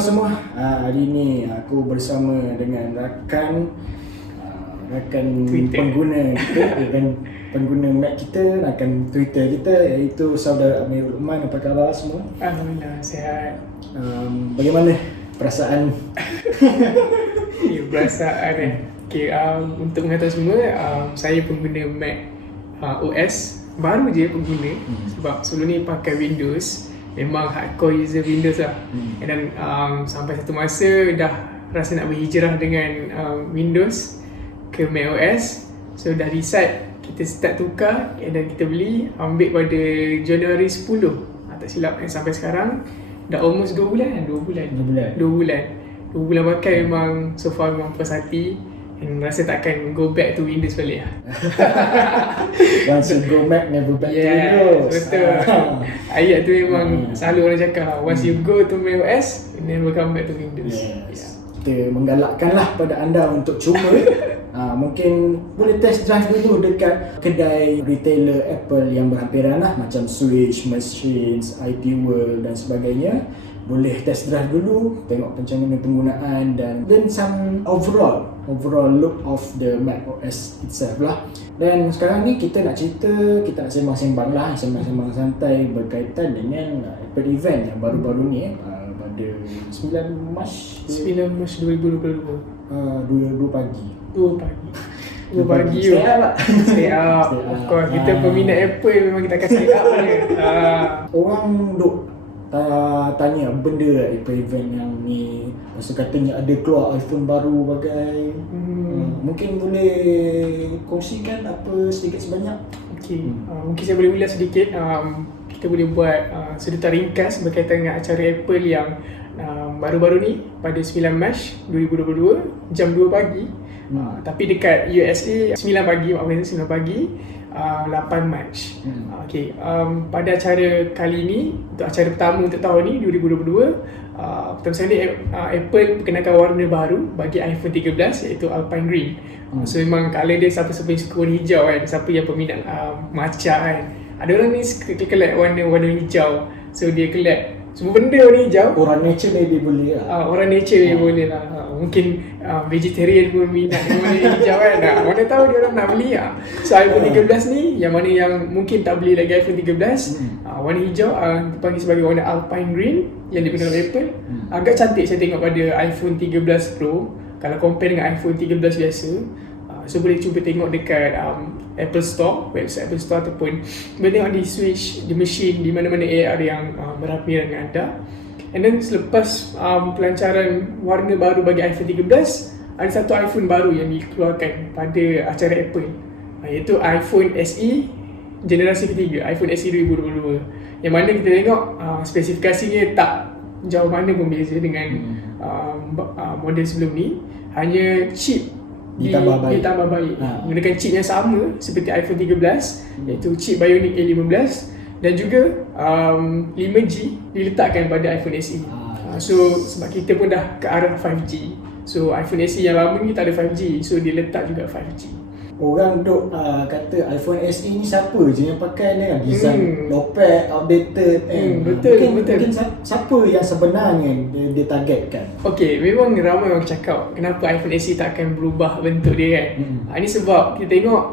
semua. Hari ini aku bersama dengan rakan pengguna kita, pengguna Mac kita, rakan Twitter kita, iaitu saudara Amirul Luqman. Apa khabar semua? Alhamdulillah, sihat. Bagaimana perasaan? Perasaan okay, untuk mengatakan semua, saya pengguna Mac OS. Baru je pengguna sebab sebelum ni pakai Windows. Memang hardcore user Windows lah. Dan sampai satu masa dah rasa nak berhijrah dengan Windows ke Mac OS. So dah decide kita start tukar dan kita beli, ambil pada Januari 10 tak silap. Sampai sekarang dah almost 2 bulan. 2 bulan pakai. Memang so far memang puas hati. Dan rasa takkan go back to Windows balik lah. Once you go Mac, never back to Windows. Betul. Ayat tu memang selalu orang cakap, once you go to Mac OS, never come back to Windows. Kita menggalakkanlah pada anda untuk cuba. Mungkin boleh test drive dulu dekat kedai retailer Apple yang berhampiran lah, macam Switch, Machines, IP World dan sebagainya. Boleh test drive dulu, tengok macam mana penggunaan dan some overall look of the Mac OS itself lah. Dan sekarang ni kita nak sembang-sembang santai berkaitan dengan Apple event yang baru-baru ni pada 9 Mac 2022. 2 pagi. 2 pagi. Stay up. Of course, kita peminat Apple, memang kita akan stay up je. Orang duk tanya benda Apple event yang ni, masa katanya ada keluar iPhone baru bagai. Mungkin boleh kongsikan apa sedikit sebanyak? Okay. Mungkin saya boleh ulas sedikit. Kita boleh buat sedutar ringkas berkaitan dengan acara Apple yang baru-baru ni pada 9 Mac 2022 jam 2 pagi. Tapi dekat USA 9 pagi 8 Mac. Okay. Pada acara kali ni, untuk acara pertama untuk tahun ni 2022, pertama sekali Apple perkenalkan warna baru bagi iPhone 13, iaitu Alpine Green. So memang colour dia, siapa-siapa yang suka warna hijau kan, siapa yang peminat matcha kan, ada orang ni collect warna hijau. So dia collect semua benda warna hijau. Orang nature maybe boleh lah. Orang nature boleh lah. Mungkin vegetarian pun minat dengan warna hijau kan. Mana tahu dia orang nak beli lah. So iPhone 13 ni, yang mana yang mungkin tak beli lagi iPhone 13, warna hijau dipanggil sebagai warna Alpine Green yang digunakan oleh Apple. Agak cantik saya tengok pada iPhone 13 Pro kalau compare dengan iPhone 13 biasa. So boleh cuba tengok dekat Apple Store, website Apple Store, ataupun boleh tengok di Switch, di machine, di mana-mana AR yang berhampiran dengan anda. And then selepas pelancaran warna baru bagi iPhone 13, ada satu iPhone baru yang dikeluarkan pada acara Apple, iaitu iPhone SE generasi ketiga, iPhone SE 2022. Yang mana kita tengok spesifikasinya tak jauh mana pun beza dengan model sebelum ni. Hanya chip ditambah baik. Menggunakan chip yang sama seperti iPhone 13, iaitu chip Bionic A15, dan juga 5G diletakkan pada iPhone SE. So sebab kita pun dah ke arah 5G, so iPhone SE yang lama ni tak ada 5G, so dia letak juga 5G. Orang duk kata iPhone SE ni siapa je yang pakai ni kan, design lopek, outdated. Mungkin siapa yang sebenarnya dia targetkan? Okay, memang ramai orang cakap kenapa iPhone SE tak akan berubah bentuk dia kan. Ini sebab kita tengok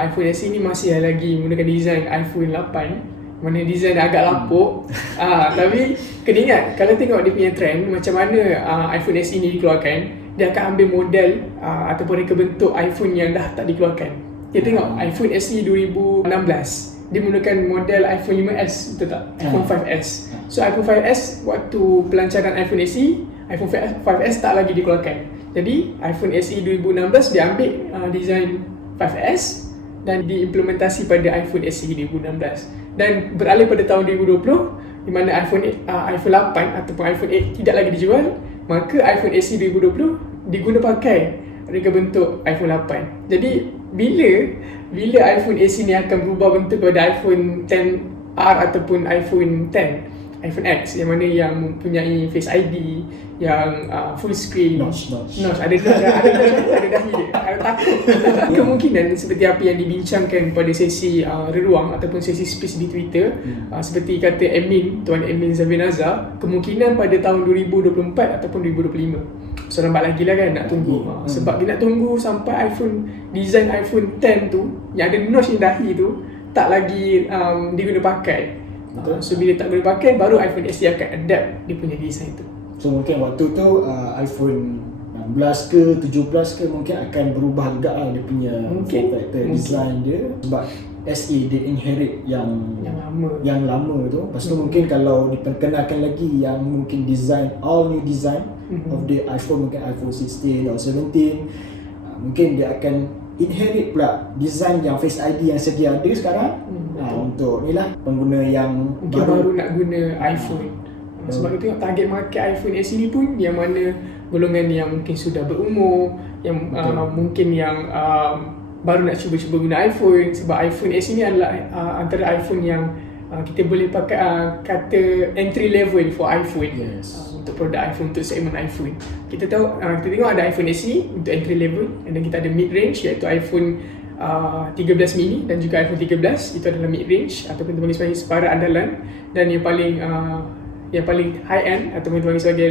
iPhone SE ni masih lagi menggunakan design iPhone 8, mana design agak lapuk. Tapi kena ingat, kalau tengok dia punya trend, macam mana iPhone SE ni dikeluarkan, dia akan ambil model ataupun reka bentuk iPhone yang dah tak dikeluarkan. Kita tengok iPhone SE 2016, dia menggunakan model iPhone 5S, betul tak? iPhone 5S. So iPhone 5S, waktu pelancaran iPhone SE, iPhone 5S tak lagi dikeluarkan. Jadi iPhone SE 2016 dia ambil design 5S dan diimplementasi pada iPhone SE 2016. Dan beralih pada tahun 2020, di mana iPhone 8 ataupun iPhone 8 tidak lagi dijual, maka iPhone SE 2020 diguna pakai reka bentuk iPhone 8. Jadi bila iPhone SE ni akan berubah bentuk kepada iPhone XR ataupun iPhone X, iPhone X yang mana yang mempunyai Face ID, yang full screen, Notch. ada dahi dia, ada takut. Kemungkinan seperti apa yang dibincangkan pada sesi Reruang ataupun sesi space di Twitter, seperti kata Tuan Emin Zafir Nazar, kemungkinan pada tahun 2024 ataupun 2025. So lambat lagi lah kan nak tunggu. Sebab dia nak tunggu sampai design iPhone 10 tu yang ada notch di dahi tu tak lagi diguna pakai. So bila tak guna pakai, baru iPhone SE akan adapt dia punya design tu. So mungkin waktu tu iPhone 16 ke 17 ke mungkin akan berubah juga dia punya form factor design dia, sebab SE dia inherit yang lama tu. Lepas tu mungkin kalau diperkenalkan lagi yang mungkin design, all new design of the iPhone, mungkin iPhone 16 atau 17, mungkin dia akan inherit pula design yang Face ID yang sedia ada sekarang. Untuk ni lah pengguna yang mungkin baru nak guna iPhone. Sebab kita tengok target market iPhone SE ni pun yang mana golongan yang mungkin sudah berumur, yang mungkin yang baru nak cuba-cuba guna iPhone. Sebab iPhone SE ni adalah antara iPhone yang kita boleh pakai kata entry level for iPhone. Untuk produk iPhone, untuk segmen iPhone. Kita tengok ada iPhone SE untuk entry level, dan kita ada mid range iaitu iPhone 13 mini dan juga iPhone 13. Itu adalah mid range ataupun dipanggil sebagai separa andalan, dan yang paling high end ataupun dipanggil sebagai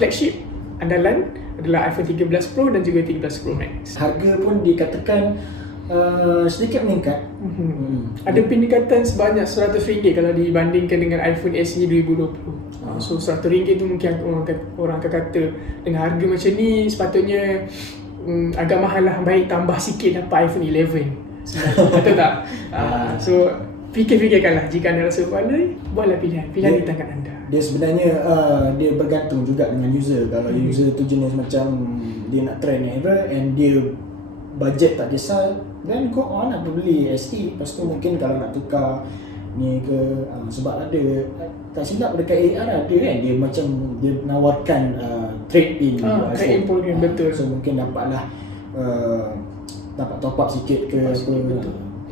flagship andalan adalah iPhone 13 Pro dan juga 13 Pro Max. Harga pun dikatakan sedikit meningkat. Ada peningkatan sebanyak RM100 kalau dibandingkan dengan iPhone SE 2020. So RM100 tu mungkin orang akan kata dengan harga macam ni sepatutnya agak mahal lah, baik tambah sikit dapat iPhone 11. Betul tak? So fikir-fikirkanlah, jika anda rasa buatlah pilihan di tangan anda. Dia sebenarnya dia bergantung juga dengan user. Kalau user tu jenis macam dia nak try ni and dia budget tak kisah, then go on nak beli SE. Lepas tu mungkin kalau nak tukar ni ke sebab ada tak silap dekat AR ada kan, dia macam dia menawarkan trade in trade in program, betul. So mungkin dapatlah dapat top up sikit ke apa.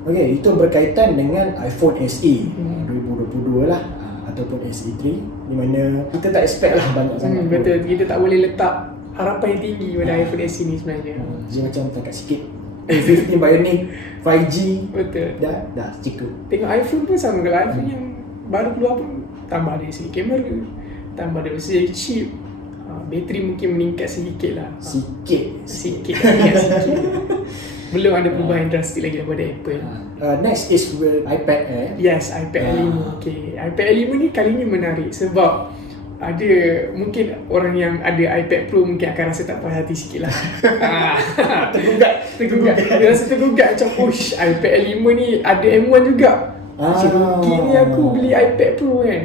Okey, itu berkaitan dengan iPhone SE 2022 lah, ataupun SE3, di mana kita tak expect lah banyak sangat. Betul, kita tak boleh letak harapan yang tinggi pada iPhone SE ni sebenarnya. Dia macam takat sikit. A15 Bionic 5G betul. Dah cukup. Tengok iPhone pun sama, kalau iPhone yang baru keluar pun tambah dari segi kamera, tambah dari segi chip, bateri mungkin meningkat sedikit lah. Sikit. Belum ada perubahan drastik lagi daripada Apple. Next is with iPad Air. Yes, iPad Air 5. Okay. iPad Air 5 ni kali ni menarik sebab ada mungkin orang yang ada iPad Pro mungkin akan rasa tak puas hati sikit lah. Tergugat. Dia rasa tergugat macam, iPad Air 5 ni ada M1 juga. Rugi ni aku beli iPad Pro kan.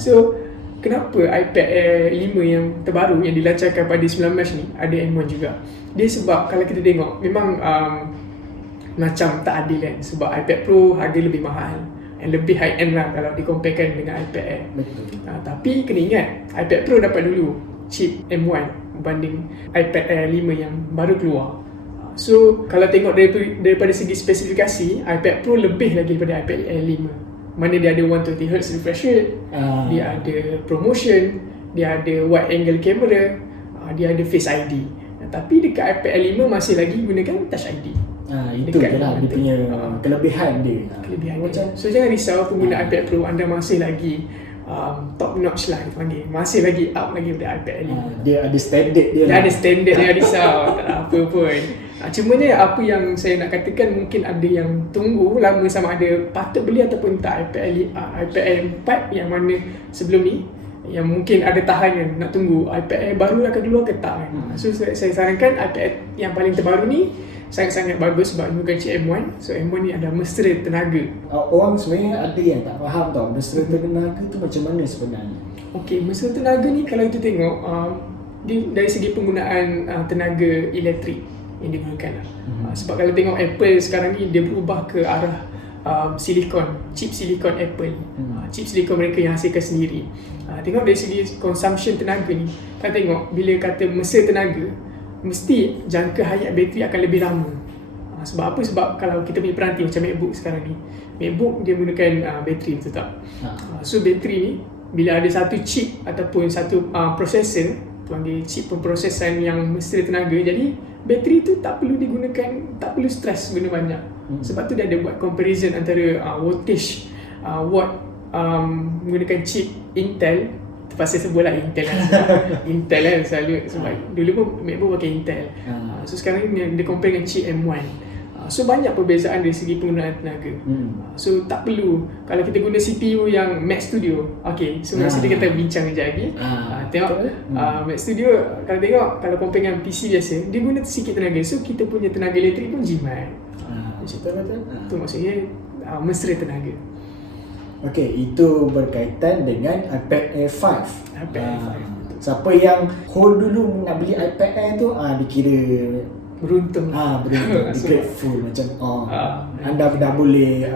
So kenapa iPad Air 5 yang terbaru yang dilancarkan pada 19 Mac ni ada M1 juga? Dia sebab kalau kita tengok memang macam tak adil kan, sebab iPad Pro harga lebih mahal, yang lebih high end lah kalau dikomparekan dengan iPad Air. Betul. Tapi kena ingat, iPad Pro dapat dulu chip M1 berbanding iPad Air 5 yang baru keluar. So kalau tengok daripada segi spesifikasi, iPad Pro lebih lagi daripada iPad Air 5. Mana dia ada 120Hz refresh rate, dia ada ProMotion, dia ada wide angle camera, dia ada Face ID. Tapi dekat iPad Air 5 masih lagi gunakan Touch ID. Itu je lah dia punya kelebihan dia. Macam, so jangan risau pengguna iPad Pro, anda masih lagi top notch lah dipanggil, masih lagi up lagi daripada iPad Air 5. Dia ada standard dia lah. Ada standard, jangan risau. Tak ada apa pun. Cumanya apa yang saya nak katakan, mungkin ada yang tunggu lama sama ada patut beli ataupun tak iPad Air 4 yang mana sebelum ni, yang mungkin ada tahanan nak tunggu iPad Air baru akan keluar ke tak kan. So saya sarankan iPad yang paling terbaru ni sangat-sangat bagus sebab menggunakan chip M1. So M1 ni ada mesra tenaga. Orang sebenarnya ada yang tak faham tau, mesra tenaga tu macam mana sebenarnya? Okey, mesra tenaga ni kalau kita tengok dia dari segi penggunaan tenaga elektrik yang digunakan lah. Sebab kalau tengok Apple sekarang ni dia berubah ke arah chip silikon Apple. Chip silikon mereka yang hasilkan sendiri. Tengok dari segi consumption tenaga ni, kita tengok bila kata mesra tenaga, mesti jangka hayat bateri akan lebih lama. Sebab apa? Sebab kalau kita punya peranti macam MacBook sekarang ni, MacBook dia gunakan bateri, betul tak? So bateri ni bila ada satu chip ataupun satu processor, panggil chip pemprosesan yang mesti ada tenaga, jadi bateri tu tak perlu digunakan, tak perlu stres guna banyak. Sebab tu dia ada buat comparison antara wattage watt menggunakan chip Intel. Terpaksa sebut lah Intel lah, Intel kan selalu, sebab dulu pun MacBook pakai Intel. So sekarang ni dia compare dengan chip M1. So banyak perbezaan dari segi penggunaan tenaga. So tak perlu, kalau kita guna CPU yang Mac Studio, okay, so Mac Studio kita bincang sekejap lagi. Tengok Mac Studio, kalau tengok, kalau compare dengan PC biasa, dia guna sikit tenaga. So kita punya tenaga elektrik pun jimat. Itu maksudnya mesra tenaga. Okey, itu berkaitan dengan iPad Air 5. iPad Air 5. Siapa yang hold dulu nak beli iPad Air tu, dikira beruntung. Beruntung, grateful macam anda dah boleh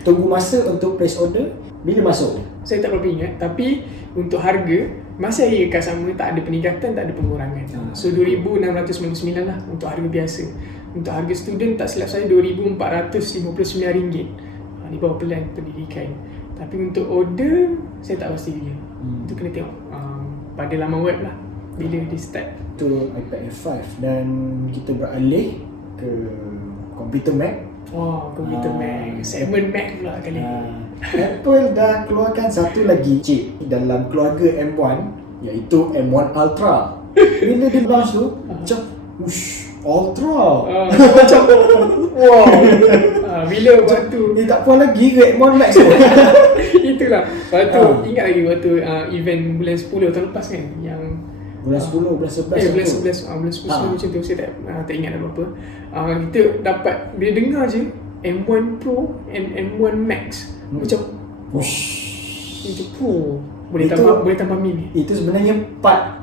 tunggu masa untuk place order. Bila masuk? Saya tak berapa ingat, tapi untuk harga masih lagi kekal sama, tak ada peningkatan, tak ada pengurangan. So 2,699 lah untuk harga biasa. Untuk harga student tak silap saya RM2,459 di bawah plan pendidikan. Tapi untuk order saya tak pasti bila. Itu kena tengok pada laman web lah bila dia start. Itu iPad Air 5 dan kita beralih ke komputer Mac. Komputer Mac, segmen Mac pula kali. Apple dah keluarkan satu lagi chip dalam keluarga M1, iaitu M1 Ultra. Bila dia launch tu macam Ultra. Macam wow. Bila waktu ni tak puas lagi ke M1 Max tu. Itulah. Waktu ingat lagi waktu event bulan 10 tahun lepas kan, yang bulan 10, bulan 11. Bulan 11 macam tu, saya tak ingat dah berapa. Kita dapat, bila dengar je M1 Pro and M1 Max, macam itu boleh tambah mini. Itu sebenarnya part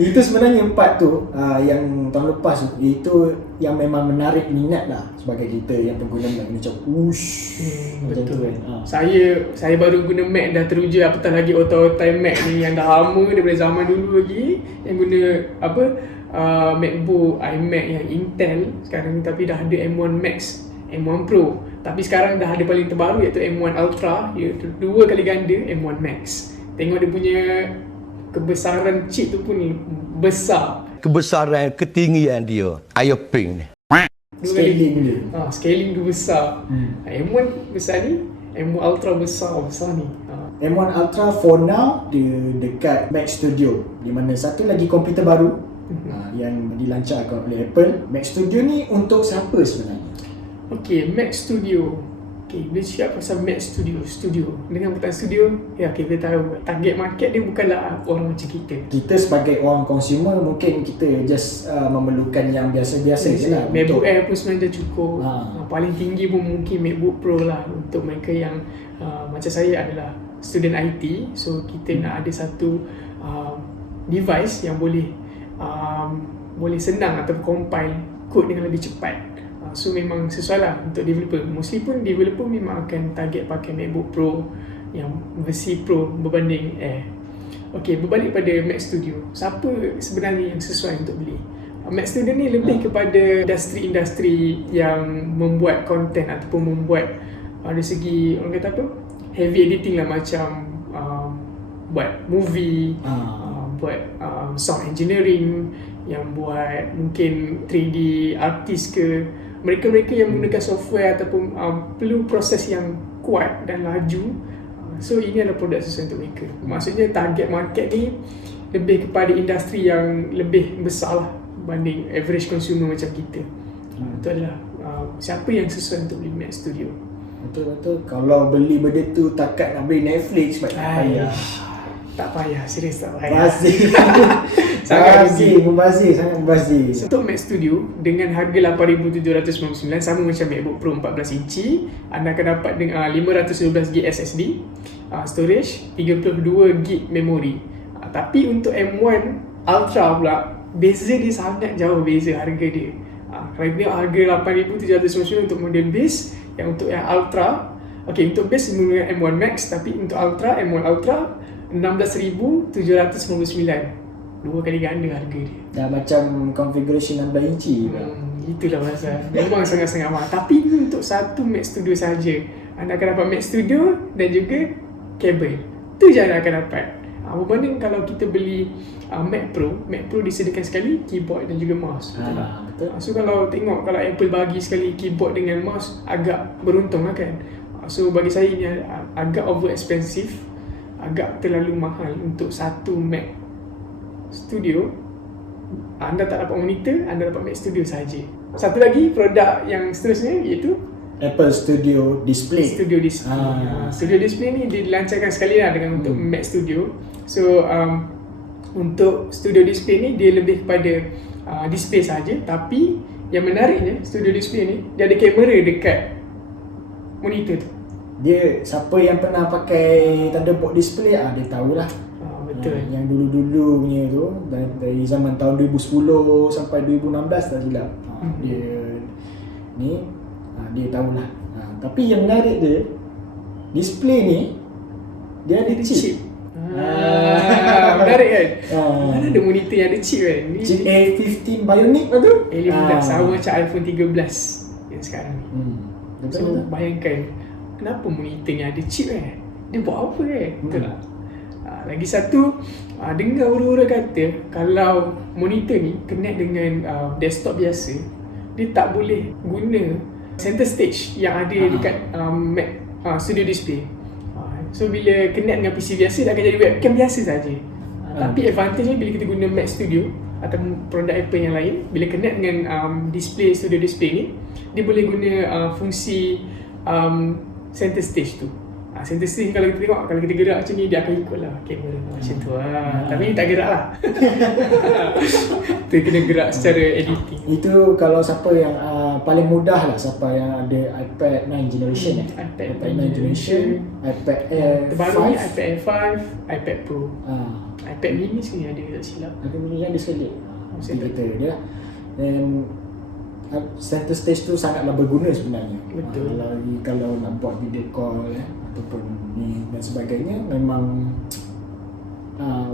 itu sebenarnya part tu yang tahun lepas tu, itu yang memang menarik minat lah sebagai kita yang pengguna Mac ni, macam macam tu kan. Saya baru guna Mac dah teruja, apatah lagi otak-otak Mac ni yang dah lama daripada zaman dulu lagi, yang guna MacBook, iMac yang Intel sekarang ni, tapi dah ada M1 Max, M1 Pro, tapi sekarang dah ada paling terbaru iaitu M1 Ultra, iaitu 2 kali ganda M1 Max. Tengok dia punya kebesaran chip tu pun besar. Kebesaran ketinggian dia, air ping ni. Scaling dia. Scaling tu besar. M1 besar ni, M1 Ultra besar ni. M1 Ultra for now dia dekat Mac Studio, di mana satu lagi komputer baru yang dilancarkan oleh Apple. Mac Studio ni untuk siapa sebenarnya? Okay, Mac Studio. Okay, bila cakap pasal Mac Studio dengan perkataan studio, kita tahu target market dia bukanlah orang macam kita. Kita sebagai orang consumer, mungkin kita just memerlukan yang biasa-biasa je lah. MacBook Air pun sebenarnya dah cukup. Paling tinggi pun mungkin MacBook Pro lah untuk mereka yang macam saya adalah student IT. So kita nak ada satu device yang boleh senang atau compile kod dengan lebih cepat. So memang sesuai lah untuk developer. Mostly pun developer memang akan target pakai MacBook Pro yang versi Pro berbanding Air. Okay, berbalik pada Mac Studio, siapa sebenarnya yang sesuai untuk beli? Mac Studio ni lebih kepada industri yang membuat konten ataupun membuat dari segi orang kata apa, heavy editing lah, macam buat movie, buat sound engineering, yang buat mungkin 3D artist ke, mereka-mereka yang menggunakan software ataupun perlu proses yang kuat dan laju. So ini adalah produk sesuai untuk mereka. Maksudnya target market ni lebih kepada industri yang lebih besar lah berbanding average consumer macam kita. Itu adalah siapa yang sesuai untuk beli Mac Studio. Betul-betul. Kalau beli benda tu takat nak beli Netflix, tak payah. Tak payah, serius tak payah. Sangat membazir. Untuk Mac Studio dengan harga $8,799, sama macam MacBook Pro 14 inci, anda akan dapat dengan 512GB SSD, storage, 32GB memori. Tapi untuk M1 Ultra pula, beza dia sangat jauh, beza harga dia. Kalau tengok harga $8,799 untuk model base, yang untuk yang Ultra, untuk base menggunakan M1 Max, tapi untuk Ultra, M1 Ultra $16,799, 2 kali ganda harga dia. Dah macam configuration 16 inci. Itulah pasal. Memang sangat-sangat mahal. Tapi ini untuk satu Mac Studio saja. Anda akan dapat Mac Studio dan juga kabel. Itu je anda akan dapat. Berbanding kalau kita beli Mac Pro disediakan sekali keyboard dan juga mouse. Betul tak? Betul. So kalau tengok, kalau Apple bagi sekali keyboard dengan mouse, agak beruntung lah kan. So bagi saya ini agak over expensive, agak terlalu mahal untuk satu Mac Studio. Anda tak dapat monitor, anda dapat Mac Studio saja. Satu lagi produk yang seterusnya iaitu Apple Studio Display. Studio Display. Studio Display ni dilancarkan sekali lah dengan untuk Mac Studio. So untuk Studio Display ni dia lebih kepada display saja, tapi yang menariknya Studio Display ni dia ada kamera dekat monitor tu. Dia siapa yang pernah pakai Thunderbolt display dia tahulah. Betul. Yang dulu-dulu punya tu dari zaman tahun 2010 sampai 2016 tak silap. Dia tahulah. Tapi yang menarik dia, display ni dia ada chip. Menarik kan? Mana ada monitor yang ada chip kan? Ni Chip A15 Bionic lah tu. A15 sama macam iPhone 13 yang sekarang ni. So Betul. bayangkan, kenapa monitor ni ada chip Dia buat apa Betul tak? Lagi satu, dengar orang-orang kata kalau monitor ni connect dengan desktop biasa, dia tak boleh guna center stage yang ada dekat Mac Studio Display. So bila connect dengan PC biasa, dia akan jadi webcam biasa saja. Tapi advantage-nya bila kita guna Mac Studio atau produk Apple yang lain, bila connect dengan display Studio Display ni, dia boleh guna fungsi center stage tu. Center stage kalau kita tengok, kalau kita gerak macam ni, dia akan ikut lah kamera macam tu. Tapi ni tak gerak lah. Kita kena gerak secara editing. Itu kalau siapa yang paling mudah lah, siapa yang ada iPad 9 generation iPad 9 generation, iPad Air terbaru 5. ni iPad Air 5, iPad Pro. iPad mini sekali ada, tak silap. Ada mini ada sekali. Macam Kita dia. Dan center stage tu sangatlah berguna sebenarnya. Betul. Lagi kalau nak buat video call ataupun ni dan sebagainya, memang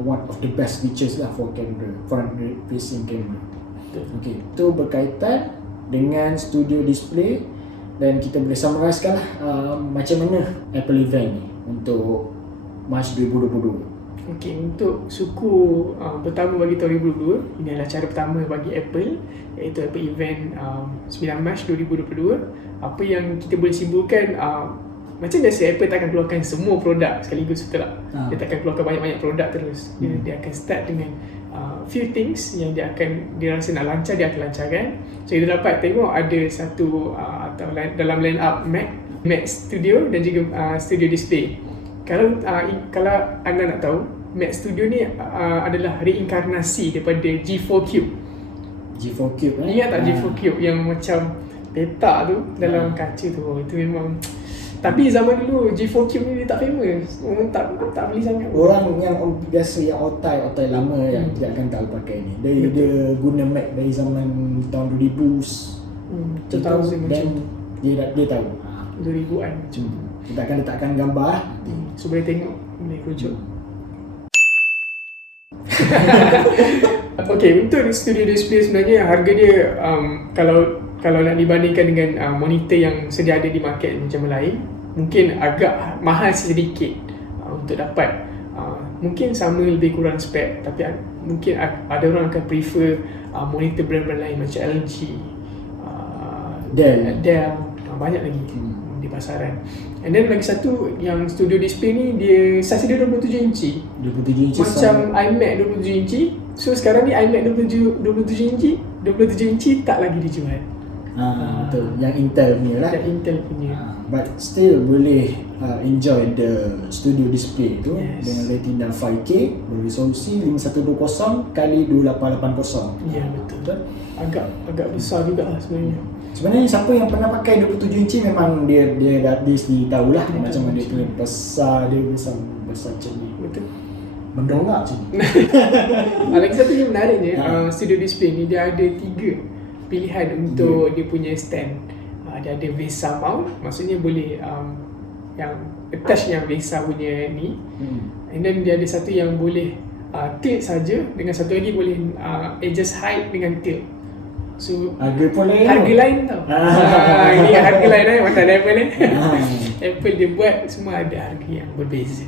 one of the best features lah for camera, front facing camera. Betul. Okey, itu berkaitan dengan Studio Display, dan kita boleh summarizekan lah macam mana Apple event ni untuk March 2022. Okey, untuk suku pertama bagi tahun 2022, ini adalah cara pertama bagi Apple, iaitu Apple Event 9 Mac 2022. Apa yang kita boleh simpulkan, macam biasa Apple takkan keluarkan semua produk sekaligus, betul tak? Dia takkan keluarkan banyak-banyak produk terus. Dia akan start dengan few things yang dia rasa nak lancar, dia akan lancarkan. So kita dapat tengok ada satu atau dalam line up Mac Studio dan juga Studio Display. Kalau anda nak tahu, Mac Studio ni adalah reinkarnasi daripada G4 Cube. G4 Cube Ingat tak G4 Cube yang macam petak tu dalam kaca tu? Itu memang. Tapi zaman dulu G4 Cube ni dia tak famous. Orang tak beli sangat. Orang yang biasa yang otai lama yang tidak akan tahu pakai ni. Dia guna Mac dari zaman tahun 2000 2000 dan dia tahu 2000-an macam tu. Kita akan letakkan gambar lah. So boleh tengok, boleh rujuk. Okay, untuk Studio Display sebenarnya harga dia kalau nak dibandingkan dengan monitor yang sedia ada di market macam lain, mungkin agak mahal sedikit untuk dapat. Mungkin sama lebih kurang spek, tapi mungkin ada orang akan prefer monitor brand-brand lain macam LG, Dell, banyak lagi di pasaran. And then lagi satu yang Studio Display ni, dia size dia 27 inci. 27 inci Macam iMac 27 inci. So sekarang ni iMac 27 inci tak lagi dijual. Betul. Yang Intel punya lah. Yang Intel punya. But still boleh enjoy the Studio Display tu. Yes. Dengan Retina 5K beresolusi 5120 x 2880. Ya, betul. Agak besar juga lah sebenarnya. Sebenarnya siapa yang pernah pakai 27 inci memang dia sendiri tahulah macam mana dia punya besar macam ni. Betul. Mendongak macam ni. Lagi satu yang menariknya, Studio Display ni dia ada 3 pilihan untuk dia punya stand. Dia ada VESA mount, maksudnya boleh yang attach yang VESA punya ni. And then dia ada satu yang boleh tilt saja, dengan satu lagi boleh adjust height dengan tilt. So Harga pun lain. harga lain tau. Ini harga lain macam Apple ni. Ah. Apple dia buat semua ada harga yang berbeza.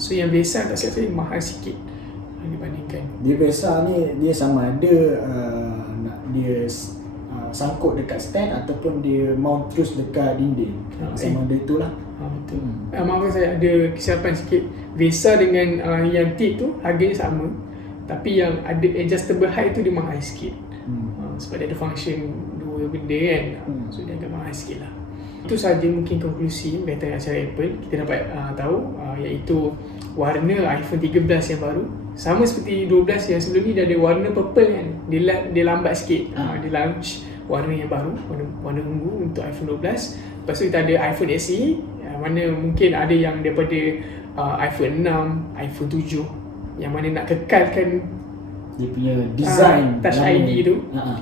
So yang biasa tak silap saya mahal sikit dibandingkan. Dia biasa ni dia sama ada nak dia sangkut dekat stand ataupun dia mount terus dekat dinding. Sama ada itulah. Betul. Maaf saya ada kesilapan sikit. Vesa dengan yang tip tu harganya sama. Tapi yang ada adjustable height tu dia mahal sikit. Sebab dia ada function dua benda kan. So dia agak mahal sikit lah. Itu sahaja mungkin konklusi berkaitan acara Apple. Kita dapat tahu iaitu warna iPhone 13 yang baru sama seperti 12 yang sebelum ni, dia ada warna purple kan. Dia lambat sikit. Dia launch warna yang baru, warna ungu untuk iPhone 12. Lepas tu kita ada iPhone SE, mana mungkin ada yang daripada iPhone 6, iPhone 7 yang mana nak kekalkan Dia punya design Touch lama ID ni. tu.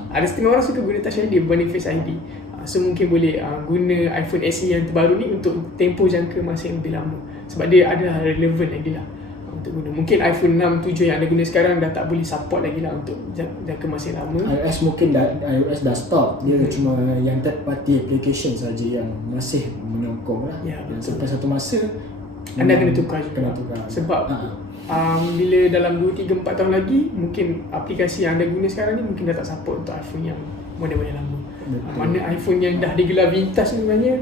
Ada setengah orang suka guna Touch ID berbanding Face ID. So mungkin boleh guna iPhone SE yang terbaru ni untuk tempoh jangka masa yang lebih lama. Sebab dia ada relevan lagi lah untuk guna. Mungkin iPhone 6, 7 yang anda guna sekarang dah tak boleh support lagi lah untuk jangka masa yang lama. iOS mungkin iOS dah stop. Dia cuma yang third party application saja yang masih menyokong lah. Ya, Dan sampai satu masa Anda kena tukar juga. Kena tukar. Sebab bila dalam 2, 3, 4 tahun lagi mungkin aplikasi yang anda guna sekarang ni mungkin dah tak support untuk iPhone yang model-model lama. Mana iPhone yang dah digelar vintage ni sebenarnya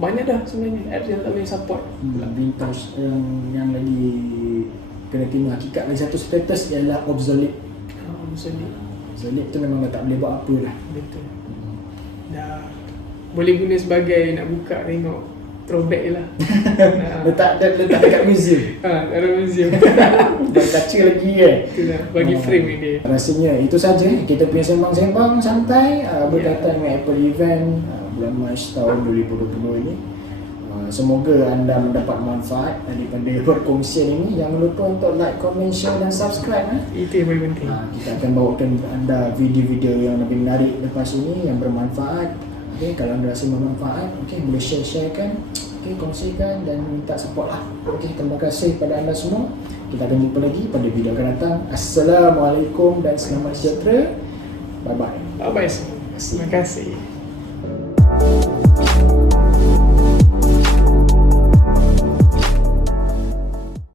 banyak dah sebenarnya apps yang tak boleh support. Vintage yang lagi kena terima hakikat lagi satu status ialah obsolete. Obsolete tu memang dah tak boleh buat apa dah. Betul. Dah boleh guna sebagai nak buka tengok throwback je lah. letak dekat museum. Dalam museum. Dan kaca lagi kan. Itulah bagi frame dia. Rasanya itu saja kita punya sembang-sembang santai berkaitan dengan Apple event bulan Mac tahun 2020 ini. Semoga anda mendapat manfaat daripada perkongsian ini. Jangan lupa untuk like, comment, share dan subscribe. Itu yang paling penting. Kita akan bawakan anda video-video yang lebih menarik lepas ini yang bermanfaat. Okay, kalau anda rasa bermanfaat, boleh share-sharekan, kongsikan dan minta support lah. Terima kasih kepada anda semua. Kita akan jumpa lagi pada video akan datang. Assalamualaikum dan selamat sejahtera. Bye-bye. Bye-bye semua. Terima kasih.